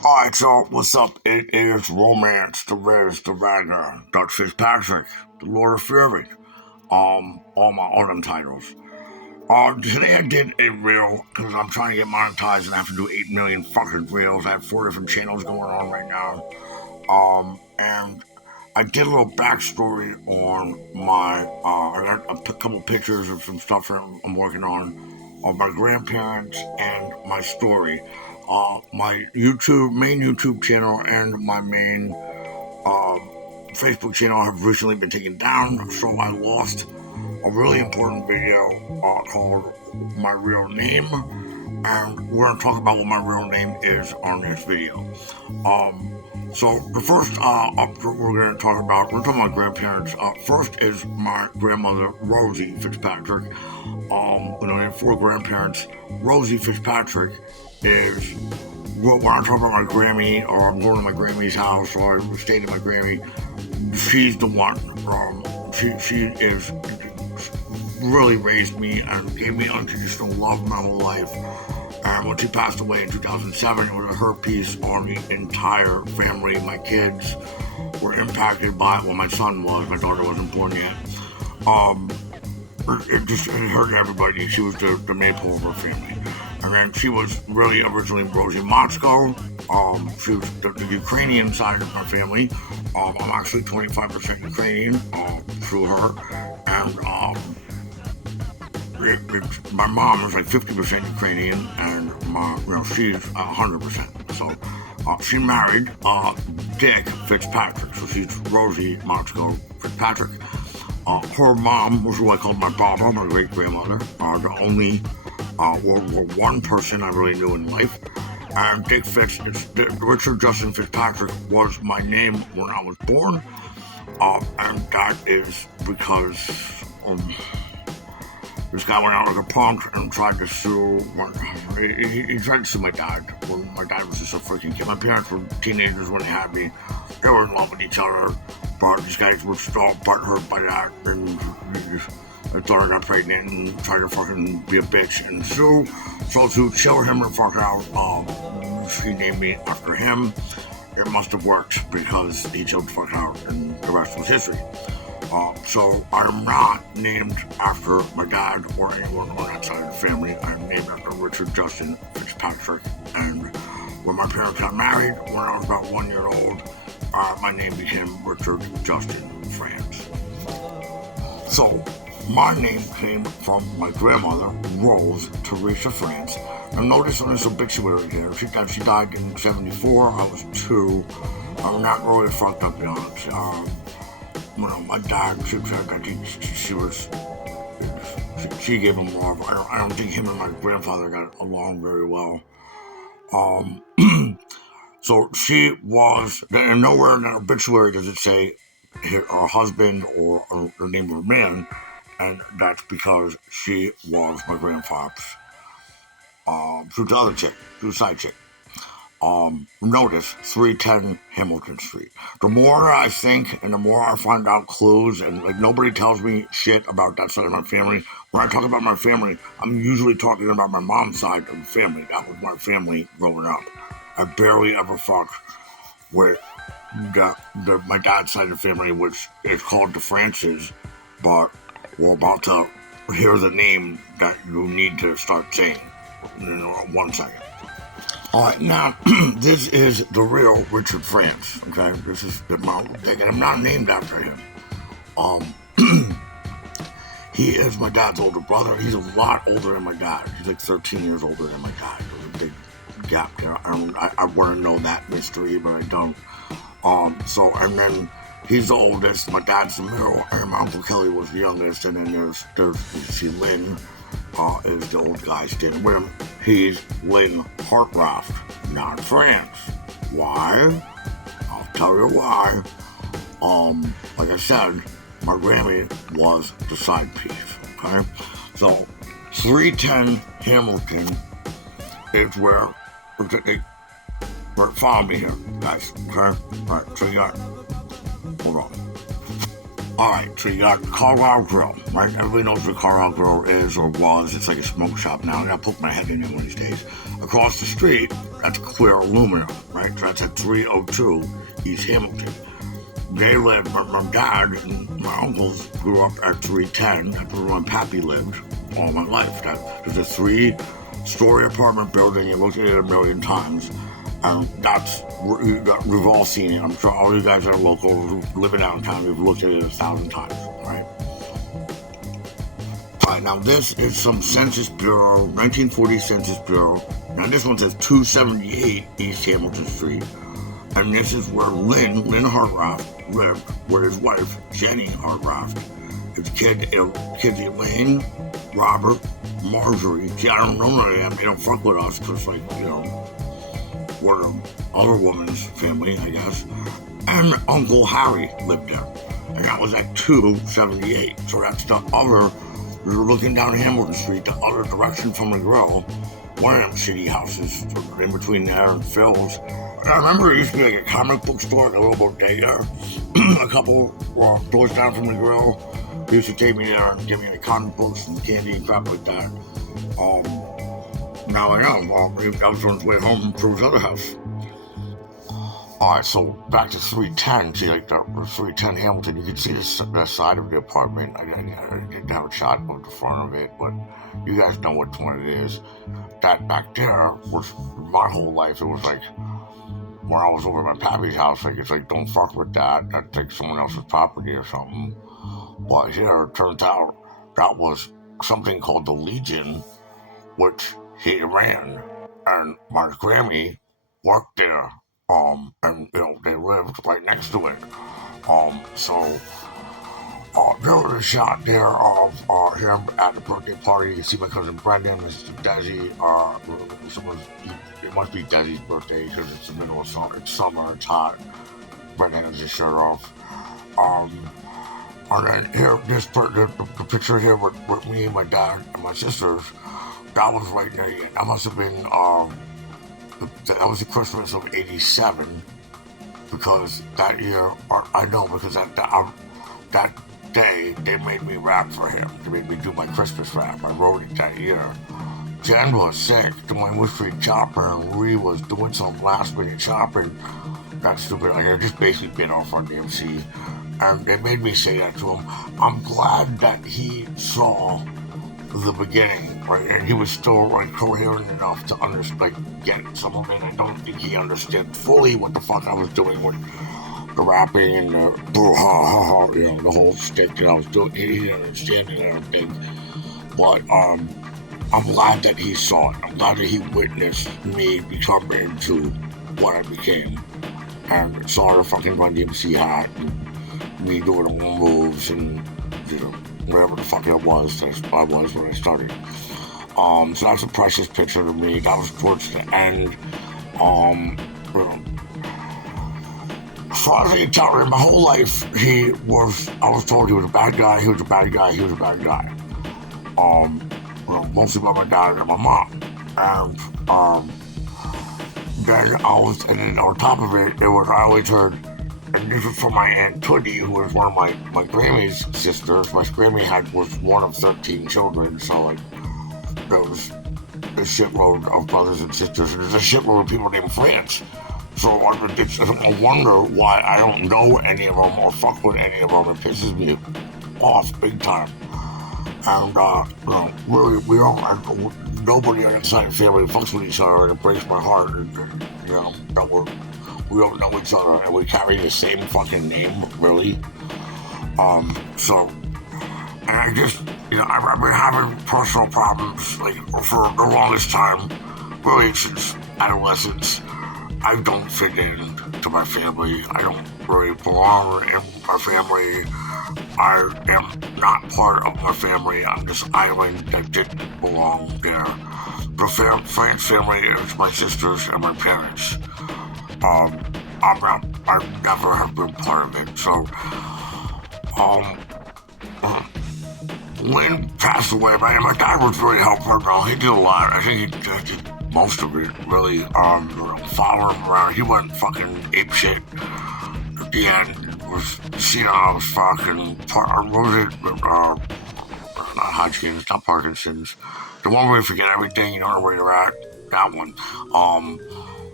Alright, so what's up? It is Romance, the Riz, the Ragnar, Dutch Fitzpatrick, the Lord of Fury, all my autumn titles. Today I did a reel because I'm trying to get monetized and I have to do 8 million fucking reels. I have 4 different channels going on right now. And I did a little backstory on I got a couple pictures of some stuff that I'm working on of my grandparents and my story. My main YouTube channel and my main Facebook channel have recently been taken down, so I lost a really important video called My Real Name, and we're going to talk about what my real name is on this video. So the first we're going to talk about my grandparents. First is my grandmother, Rosie Fitzpatrick. I have 4 grandparents. Rosie Fitzpatrick is, when I talk about my Grammy, or I'm going to my Grammy's house, or I stayed at my Grammy, she's the one. She is really raised me and gave me unconditional love my whole life. And when she passed away in 2007, it was a hurt piece on the entire family. My kids were impacted by it. Well, my son was. My daughter wasn't born yet. It hurt everybody. She was the maple of her family. And then she was really originally Rosie Motzko. She was the Ukrainian side of my family. I'm actually 25% Ukrainian through her. And my mom is like 50% Ukrainian, and she's 100%. So she married Dick Fitzpatrick, so she's Rosie Motzko Fitzpatrick. Her mom was who I called my Baba, my great grandmother, the only World War I person I really knew in life. And Dick Richard Justin Fitzpatrick was my name when I was born, and that is because this guy went out like a punk and tried to sue. He tried to sue my dad when my dad was just a freaking kid. My parents were teenagers when they had me. They were in love with each other, but these guys were still butthurt by that, and I thought I got pregnant and tried to fucking be a bitch and sue. So to chill him the fuck out, she named me after him. It must have worked because he chilled the fuck out, and the rest was history. So I'm not named after my dad or anyone on that side of the family. I'm named after Richard Justin Fitzpatrick. And when my parents got married, when I was about 1 year old, my name became Richard Justin France. So my name came from my grandmother, Rose Teresa France. And notice on this obituary here, she died in 1974. I was 2. I'm not really fucked up, to be honest. My dad, she said that she gave him love. I don't think him and my grandfather got along very well. So she was, and nowhere in an obituary does it say her husband or the name of a man, and that's because she was my grandfather's, through the other chick, through the side chick. Notice 310 Hamilton Street. The more I think and the more I find out clues, and like nobody tells me shit about that side of my family. When I talk about my family, I'm usually talking about my mom's side of the family. That was my family growing up. I barely ever fucked with my dad's side of the family, which is called the Frances, but we're about to hear the name that you need to start saying. 1 second. Alright, now, this is the real Richard France, okay? This is and I'm not named after him. He is my dad's older brother. He's a lot older than my dad. He's like 13 years older than my dad. There's a big gap there. I want to know that mystery, but I don't. And then he's the oldest. My dad's the middle, and my Uncle Kelly was the youngest, and then there's you see Lynn, is the old guy standing with him. He's Lynn Hartranft, not France. Why? I'll tell you why. Like I said, my Grammy was the side piece, okay? So, 310 Hamilton is where, follow me here, guys, okay? Alright, so you got, hold on. Alright, so you got Carlisle Grill, right? Everybody knows what Carlisle Grill is or was. It's like a smoke shop now. I gotta poke my head in it one of these days. Across the street That's Clear Aluminum, right? So that's at 302 East Hamilton. They lived, my dad and my uncles grew up at 310. That's where my pappy lived all my life. There's a 3-story apartment building. You looked at it a million times. We've all seen it. I'm sure all you guys that are local who live in downtown, you've looked at it 1,000 times, right? All right, now this is some Census Bureau, 1940 Census Bureau. Now this one says 278 East Hamilton Street. And this is where Lynn Hartranft lived, where his wife, Jenny Hartranft, his kids Elaine, Robert, Marjorie. See, I don't know none of them. They don't fuck with us because, like, you know, we're the other woman's family, I guess. And Uncle Harry lived there. And that was at 278. So that's the other, we were looking down Hamilton Street, the other direction from the grill. One of them shitty houses in between there and Phil's. I remember it used to be like a comic book store, like a little bodega, a couple doors down from the grill. They used to take me there and give me the comic books and candy and crap like that. Now I know. I was on his way home from his other house. Alright, so back to 310. See, like the 310 Hamilton, you can see the side of the apartment. I didn't have a shot of the front of it, but you guys know which one it is. That back there was my whole life. It was like, when I was over at my pappy's house, like, it's like, don't fuck with that. That's like someone else's property or something. But here, it turns out that was something called the Legion, which he ran. And my Grammy worked there. And, you know, they lived right next to it. So there was a shot there of him at the birthday party. You can see my cousin Brendan, Mr. Desi. It must be Desi's birthday because it's the middle of summer. It's summer, it's hot. Brendan has his shirt off. And then here, the picture here with me, my dad, and my sisters, that was right near the end. That must have been, that was the Christmas of '87, because that year, I know because that day, they made me rap for him. They made me do my Christmas rap. I wrote it that year. Jen was sick doing Wood Street Chopper, and Ree was doing some last minute shopping. That's stupid. Like, I just basically been off on the MC. And they made me say that to him. I'm glad that he saw the beginning, right? And he was still, like, coherent enough to get some of it. I don't think he understood fully what the fuck I was doing with the rapping and the boo ha ha ha, you know, the whole stick that I was doing. He didn't understand it, I don't think. But, I'm glad that he saw it. I'm glad that he witnessed me become into what I became. And saw the fucking Run DMC hat and me doing the moves and, you know, whatever the fuck it was I was when I started. So that's a precious picture to me. That was towards the end. You know, as far as I can tell, my whole life, I was told he was a bad guy, he was a bad guy, he was a bad guy. Mostly by my dad and my mom. And then on top of it, I always heard, and this was from my Aunt Tootie, who was one of my Grammy's sisters. My Grammy was one of 13 children, so like, there was a shitload of brothers and sisters, and there's a shitload of people named France. So I wonder why I don't know any of them or fuck with any of them. It pisses me off big time. And, really, nobody on the inside of the family fucks with each other, and it breaks my heart, and you know, that we don't know each other, and we carry the same fucking name, really. So, and I just, you know, I've been having personal problems, like, for the longest time, really since adolescence. I don't fit in to my family. I don't really belong in my family. I am not part of my family. I'm this island that didn't belong there. The France family is my sisters and my parents. I never have been part of it. So, Lynn passed away. My dad was very helpful. He did a lot. I think he did most of it, really. Following him around. He went fucking apeshit at the end. Was senile as fuck, and what was it? Not Hodgkin's, not Parkinson's. The one where you forget everything, you don't know where you're at. That one.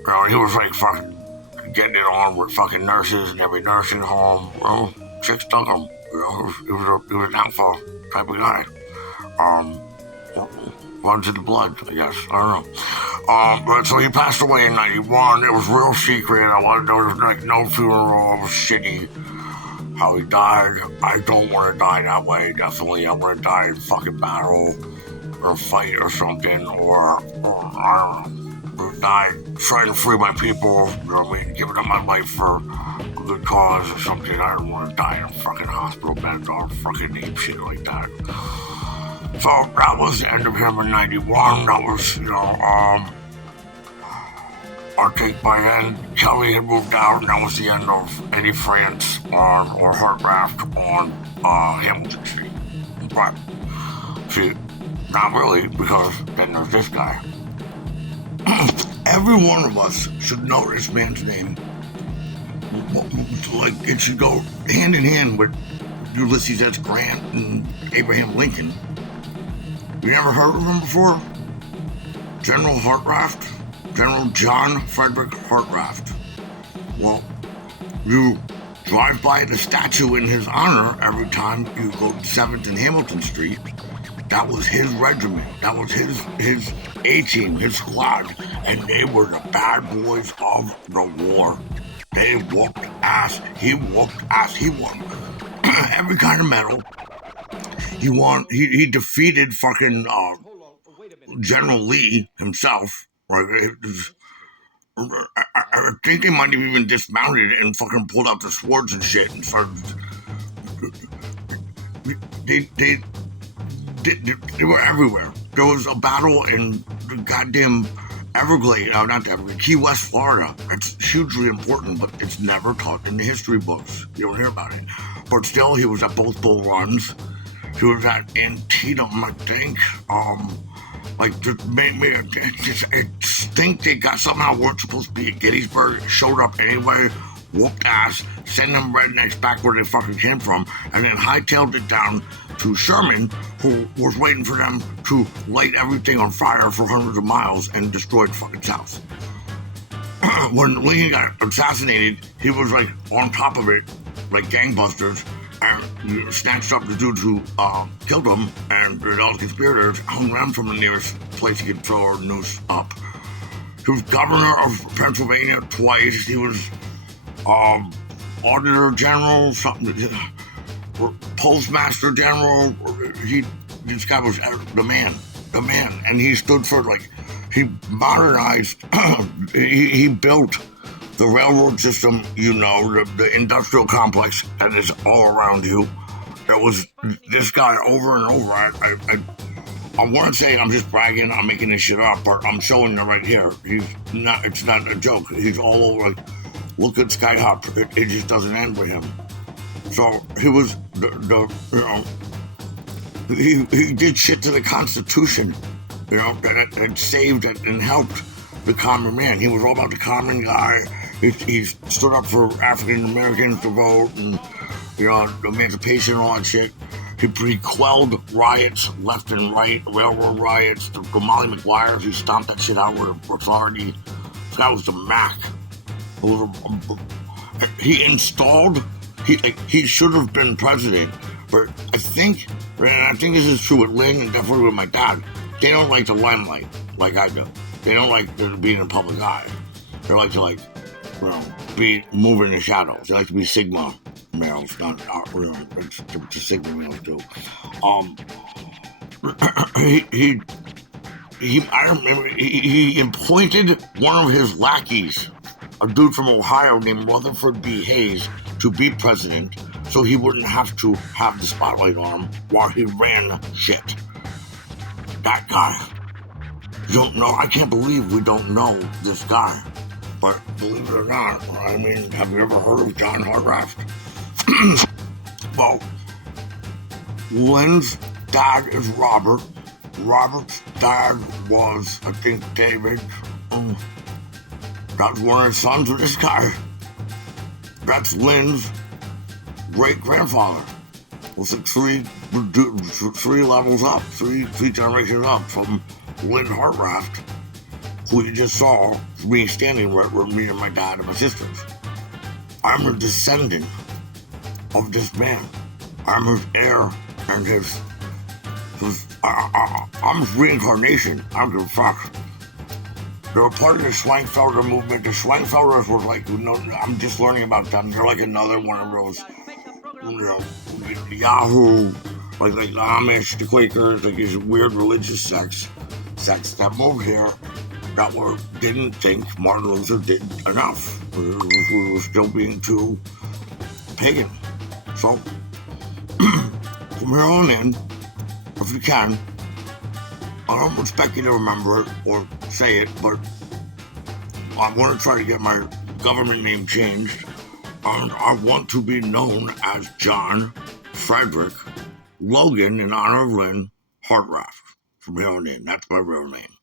He was like fucking getting it on with fucking nurses in every nursing home. Well, chicks dug him. He was an alpha type of guy. Um, runs in the blood, I guess. I don't know. But so he passed away in '91. It was real secret. There was like no funeral. It was shitty how he died. I don't want to die that way. Definitely, I want to die in fucking battle or fight or something, or I don't know, or die trying to free my people. You know what I mean? Giving up my life for a good cause or something. I don't want to die in a fucking hospital bed or fucking ape shit like that. So that was the end of him in '91. That was, our take by end. Kelly had moved out, and that was the end of Eddie France or Heartcraft on Hamilton Street. But, see, not really, because then there's this guy. Every one of us should know this man's name. Like, it should go hand in hand with Ulysses S. Grant and Abraham Lincoln. You never heard of him before? General Hartranft? General John Frederick Hartranft. Well, you drive by the statue in his honor every time you go to 7th and Hamilton Street. That was his regiment. That was his A-team, his squad. And they were the bad boys of the war. They whooped ass. He whooped ass. He won every kind of medal. He won. He defeated fucking General Lee himself. Right? I think they might have even dismounted and fucking pulled out the swords and shit and started. They were everywhere. There was a battle in the goddamn Key West, Florida. It's hugely important, but it's never taught in the history books. You don't hear about it. But still, he was at both Bull Runs. He was at Antietam, I think. It stink they got somehow weren't supposed to be at Gettysburg, showed up anyway, whooped ass, sent them rednecks back where they fucking came from, and then hightailed it down to Sherman, who was waiting for them to light everything on fire for hundreds of miles and destroyed fucking South. When Lincoln got assassinated, he was like on top of it, like gangbusters, and snatched up the dudes who killed him, and all the conspirators hung them from the nearest place he could throw a noose up. He was governor of Pennsylvania twice. He was auditor general, postmaster general. This guy was the man, and he stood for he modernized. he built the railroad system, the industrial complex that is all around you. There was this guy over and over. I want to say I'm just bragging, I'm making this shit up, but I'm showing it right here. It's not a joke. He's all over. Look at Sky Hop. It just doesn't end with him. So he was he did shit to the Constitution, that saved and helped the common man. He was all about the common guy. He stood up for African Americans to vote and, emancipation and all that shit. He quelled riots left and right, railroad riots, the Molly McGuire. He stomped that shit out with authority. This guy was the Mac. He installed, he should have been president, but I think this is true with Lynn and definitely with my dad. They don't like the limelight like I do. They don't like being in the public eye. They like to be moving in the shadows. They like to be Sigma males, not it's Sigma males too. I remember he appointed one of his lackeys, a dude from Ohio named Rutherford B. Hayes, to be president, so he wouldn't have to have the spotlight on him while he ran shit. That guy. You don't know. I can't believe we don't know this guy. But believe it or not, have you ever heard of John Hartranft? Well, Lynn's dad is Robert. Robert's dad was, I think, David. That's one of his sons of this guy. That's Lynn's great-grandfather. Was it three levels up, three generations up from Lynn Hartranft, who you just saw me standing right where me and my dad and my sisters. I'm a descendant of this man. I'm his heir and I'm his reincarnation. I don't give a fuck. They're a part of the Schweinfelder movement. The Schweinfelders were like, I'm just learning about them. They're like another one of those, Yahoo, like the Amish, the Quakers, like these weird religious sects that moved here that didn't think Martin Luther did enough. We were still being too pagan. So, from here on in, if you can, I don't expect you to remember it or say it, but I want to try to get my government name changed, and I want to be known as John Frederick Logan in honor of Lynn Hartranft. From here on in, that's my real name.